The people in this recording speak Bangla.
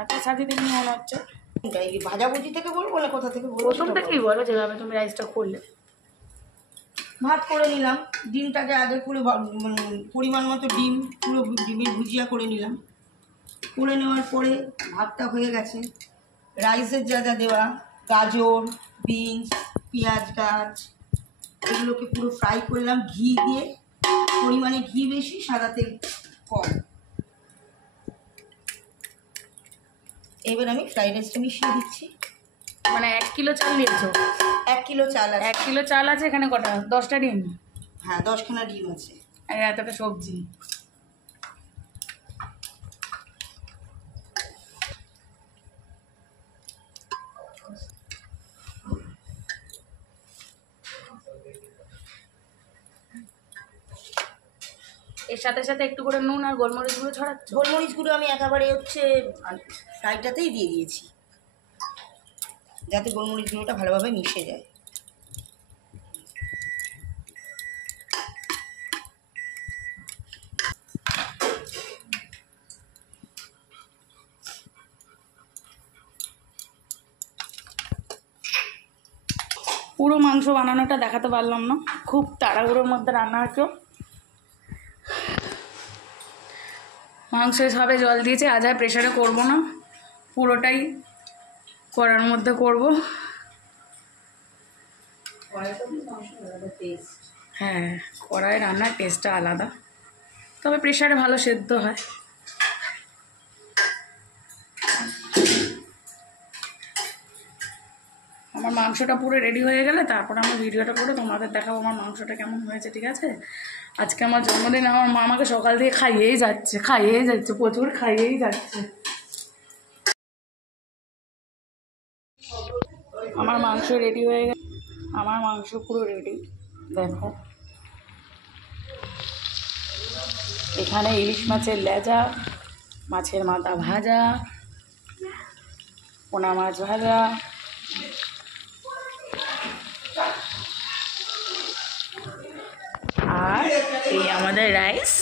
এত সাজি দিন মনে হচ্ছে। ভাজাভুজি থেকে বলবো না কোথা থেকে বলবো? প্রথম থেকেই বলো যেভাবে তুমি রাইসটা করলে। ভাত করে নিলাম, ডিমটাকে আগে পুরো পরিমাণ মতো ডিম পুরো ডিমের ভুজিয়া করে নিলাম। করে নেওয়ার পরে ভাতটা হয়ে গেছে। রাইসের যা যা দেওয়া, গাজর, বিনস, পেঁয়াজ গাছ, এগুলোকে পুরো ফ্রাই করলাম ঘি দিয়ে। পরিমাণে ঘি বেশি, সাদা তেল কম। এবার আমি ফ্রাইড রাইসটা মিশিয়ে দিচ্ছি। মানে 1 কিলো চাল নিয়েছো? 1 কিলো চাল আছে। 1 কিলো চাল আছে, এখানে কটা? 10টা ডিম? হ্যাঁ, 10খানা ডিম আছে। আর এতটা সবজি। এর সাথে সাথে একটু করে নুন আর গোলমরিচ গুঁড়ো ছড়াচ্ছ? গোলমরিচ গুঁড়ো আমি একেবারে ফ্রাইটাতেই দিয়ে দিয়েছি, যাতে গোলমরিচ গুঁড়োটা ভালোভাবে মিশে যায়। পুরো মাংস বানানোটা দেখাতে পারলাম না, খুব তাড়াহুড়োর মধ্যে রান্না হতো। মাংস সবে জল দিয়েছে, আজ আর প্রেশারে করবো না, পুরোটাই কড়ার মধ্যে করব। হ্যাঁ, কড়াই রান্নার টেস্টটা আলাদা, তবে প্রেশারে ভালো সেদ্ধ হয়। আমার মাংসটা পুরো রেডি হয়ে গেলে তারপর আমি ভিডিওটা করে তোমাদের দেখাবো আমার মাংসটা কেমন হয়েছে, ঠিক আছে? আজকে আমার জন্মদিন, আমার মা আমাকে সকাল থেকে খাইয়েই যাচ্ছে, প্রচুর খাইয়েই যাচ্ছে। আমার মাংস রেডি হয়ে গেছে, আমার মাংস পুরো রেডি। দেখো, এখানে ইলিশ মাছের লেজা, মাছের মাথা ভাজা, পোনা মাছ ভাজা, আর এই আমাদের রাইস।